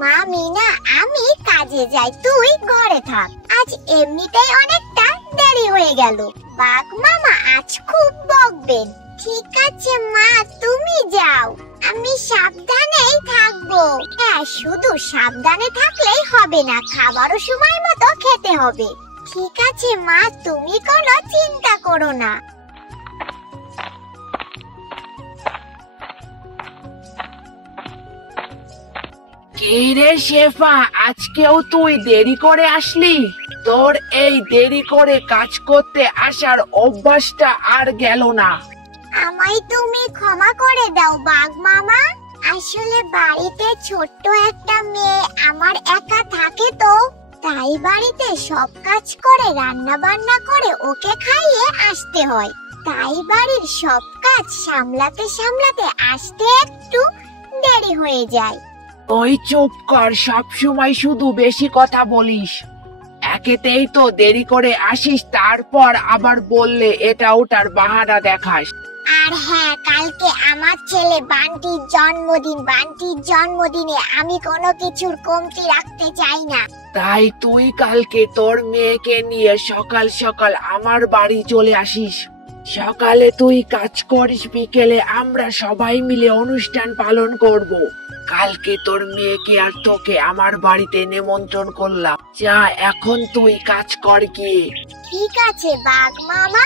মা মিনা, আমি কাজে যাই, তুই ঘরে থাক। আজ এমনিতেই অনেকটা দেরি হয়ে গেল, বাঘ মামা আজ খুব বকবেন। ঠিক আছে মা, তুমি যাও, আমি সাবধানেই থাকবো। হ্যাঁ, শুধু সাবধানে থাকলেই হবে না, খাবারও সময় মতো খেতে হবে। ঠিক আছে মা, তুমি কোনো চিন্তা করো না। কে রে শেফা, আজকেও তুই দেরি করে আসলি? তোর এই দেরি করে কাজ করতে আসার অভ্যাসটা আর গেল না। আমায় তুমি ক্ষমা করে দাও বাঘ মামা, আসলে বাড়িতে ছোট্ট একটা মেয়ে আমার একা থাকে তো, তাই বাড়িতে সব কাজ করে রান্না বান্না করে ওকে খাইয়ে আসতে হয়, তাই বাড়ির সব কাজ সামলাতে সামলাতে আসতে একটু দেরি হয়ে যায়। ওই চুপ কর, সব সময় শুধু বেশি কথা বলিস। একেতেই তো দেরি করে আসিস, তারপর আবার বললে এটা ওটার বাহানা দেখাস। আর হ্যাঁ, কালকে আমার ছেলে বান্টির জন্মদিন, বান্টির জন্মদিনে আমি কোনো কিছুর কমতি রাখতে চাই না। তাই তুই কালকে তোর মেয়েকে নিয়ে সকাল সকাল আমার বাড়ি চলে আসিস। সকালে তুই কাজ করিস, বিকেলে আমরা সবাই মিলে অনুষ্ঠান পালন করব। কালকে তোর মেয়েকে আর তোকে আমার বাড়িতে নিমন্ত্রণ করলাম। যা, এখন তুই কাজ কর গিয়ে। ঠিক আছে বাঘ মামা,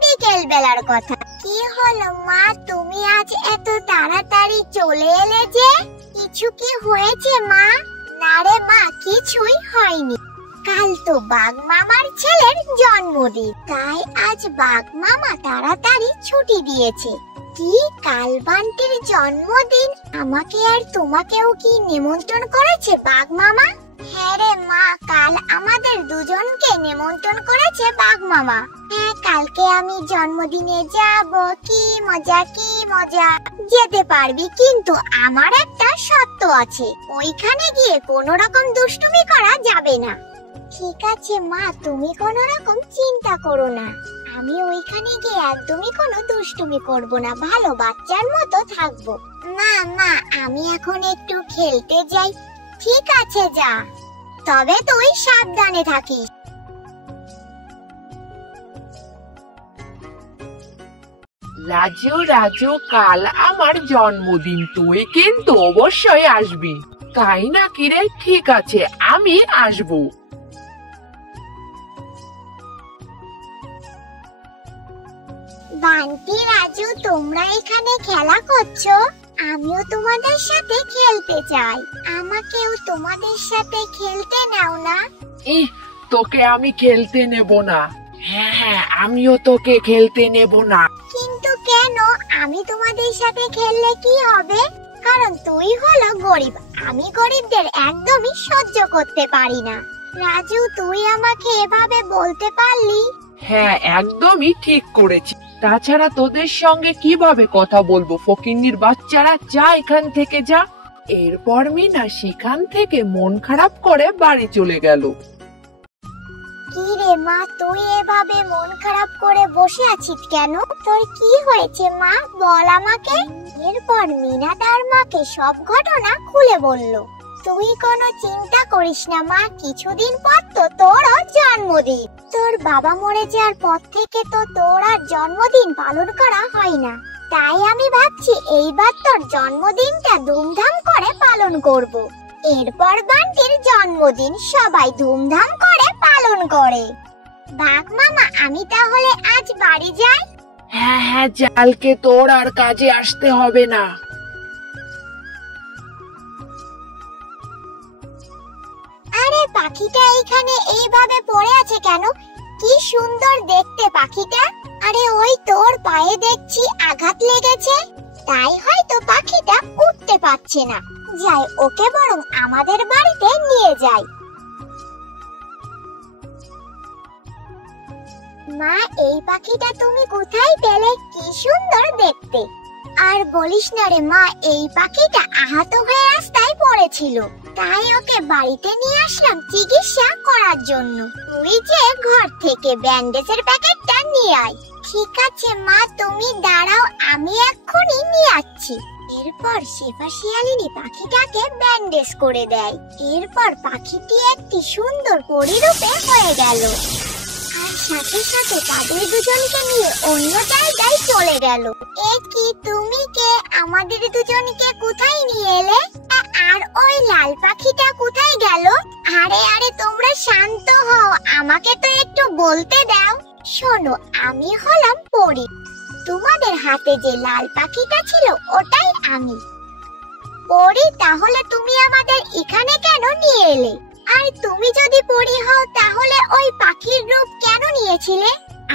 বিকেল বেলার কথা। কি হলো মা, তুমি আজ এত তাড়াতাড়ি চলে এলে যে? কিছু কি হয়েছে মা? না রে মা, কিছুই হয়নি। কাল তো বাঘ মামার ছেলের জন্মদিন, তাই আজ বাঘ মামা তাড়াতাড়ি ছুটি দিয়েছে। কি, কাল বান্টির জন্মদিন? আমাকে আর তোমাকেও কি নিমন্ত্রণ করেছে বাঘ মামা? হ্যাঁ রে মা, কাল আমাদের দুজনকে নিমন্ত্রণ করেছে বাঘ মামা। হ্যাঁ, কালকে আমি জন্মদিনে যাব। কি মজা, কি মজা। যেতে পারবি, কিন্তু আমার একটা শর্ত আছে, ওইখানে গিয়ে কোনো রকম দুষ্টুমি করা যাবে না। ঠিক আছে মা, তুমি কোনো রকম চিন্তা করো না, আমি ওইখানে গিয়ে একদমই কোনো দুষ্টুমি করব না, ভালো বাচ্চার মতো থাকবো। মা মা, আমি এখন একটু খেলতে যাই। ঠিক আছে, যা, তবে তুই সাবধানে থাকিস। রাজু রাজু, কাল আমার জন্মদিন, তুই কিন্তু অবশ্যই আসবি, তাই না কি রে? ঠিক আছে, আমি আসবো। বান্টি, রাজু, তোমরা এখানে খেলা করছো, আমিও তোমাদের সাথে খেলতে চাই, আমাকেও তোমাদের সাথে খেলতে নাও না। ইহ, তোকে আমি খেলতে নেব না। হ্যাঁ হ্যাঁ, আমিও তোকে খেলতে নেব না। কিন্তু কেন? আমি তোমাদের সাথে খেললে কি হবে? কারণ তুই হলো গরিব, আমি গরিবদের একদমই সহ্য করতে পারি না। রাজু, তুই আমাকে এভাবে বলতে পারলি? হ্যাঁ, একদমই ঠিক করেছি। তাছাড়া তোদের সঙ্গে কিভাবে কথা বলবো? ফকিন্নির বাচ্চারা, যা এখান থেকে যা। এরপর মিনা সেখান থেকে মন খারাপ করে বাড়ি চলে গেল। কি রে মা, তুই এভাবে মন খারাপ করে বসে আছিস কেন? তোর কি হয়েছে মা, বল আমাকে। এরপর মিনা তার মাকে সব ঘটনা খুলে বলল। তুই কোনো চিন্তা করিস না মা, কিছুদিন পর তো তোরও জন্মদিন। তোর বাবা মরে যাওয়ার পর থেকে তো তোর আর জন্মদিন পালন করা হয় না, তাই আমি ভাবছি এইবার তোর জন্মদিনটা ধুমধাম করে পালন করব। এরপর বান্টির জন্মদিন সবাই ধুমধাম করে পালন করে। বাঘ মামা, আমি তাহলে আজ বাড়ি যাই। হ্যাঁ হ্যাঁ, কালকে তোর আর কাজে আসতে হবে না। আরে, পাখিটা এইখানে এইভাবে পড়ে আছে কেন? কি সুন্দর দেখতে পাখিটা। আরে, ওই তোর পায়ে দেখছি আঘাত লেগেছে, তাই হয়তো পাখিটা উঠতে পারছে না। যাই, ওকে বরং আমাদের বাড়িতে নিয়ে যাই। মা, এই পাখিটা তুমি কোথায় পেলে? কি সুন্দর দেখতে। আর বলিস না রে মা, এই পাখিটা আহত হয়ে রাস্তায় পড়েছিল, তাই ওকে বাড়িতে নিয়ে আসলাম চিকিৎসা করার জন্য। তুই যে ঘর থেকে ব্যান্ডেজের প্যাকেটটা নিয়ে আয়। ঠিক আছে মা, তুমি দাঁড়াও, আমি এক্ষুনি নিয়ে আসছি। আসি। এরপর শেফা শিয়ালিনী পাখিটাকে ব্যান্ডেজ করে দেয়। এরপর পাখিটি একটি সুন্দর পরিরূপে হয়ে গেল আর সাথে সাথে তাদের দুজনকে নিয়ে অন্য জায়গায় চলে গেল। এ কি, তুমি কে? আমাদের দুজনকে কোথায় নিয়ে এলে? আর ওই লাল পাখিটা কোথায় গেল? আরে আরে, তোমরা শান্ত হও, আমাকে তো একটু বলতে দাও। শোনো, আমি হলাম পরী। তোমাদের হাতে যে লাল পাখিটা ছিল ওটাই আমি। পরী, তাহলে তুমি আমাদের এখানে কেন নিয়ে এলে? আর তুমি যদি পরী হও তাহলে ওই পাখির রূপ কেন নিয়েছিলে?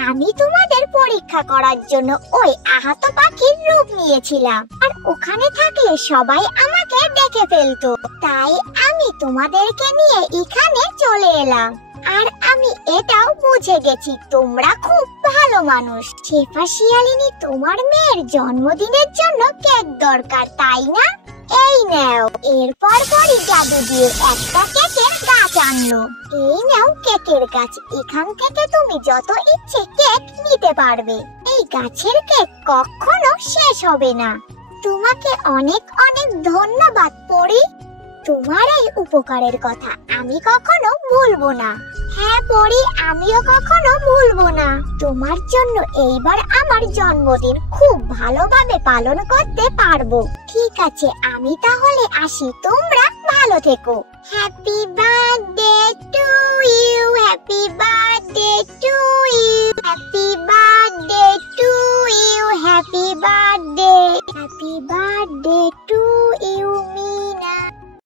আমি তোমাদের পরীক্ষা করার জন্য ওই আহত পাখির রূপ নিয়েছিলাম, আর ওখানে থাকলে সবাই আমাকে দেখে ফেলতো। তাই আমি তোমাদেরকে নিয়ে এখানে চলে এলাম। আর আমি এটাও বুঝে গেছি তোমরা খুব ভালো মানুষ। শেফা শিয়ালিনী, তোমার মেয়ের জন্মদিনের জন্য কেক দরকার, তাই না? এই নাও। এরপর পরী জাদু দিয়ে একটা কেকের গাছ আনলো। এই নাও কেকের গাছ, এখান থেকে তুমি যত ইচ্ছে কেক নিতে পারবে। এই গাছের কেক কখনো শেষ হবে না। তোমাকে অনেক অনেক ধন্যবাদ পরী। তোমার এই উপকারের কথা আমি কখনো ভুলবো না। হ্যাঁ পরী, আমিও কখনো ভুলবো না। তোমার জন্য এইবার আমার জন্মদিন খুব ভালোভাবে পালন করতে পারবো। ঠিক আছে, আমি তাহলে আসি, তোমরা ভালো থেকো। Happy birthday.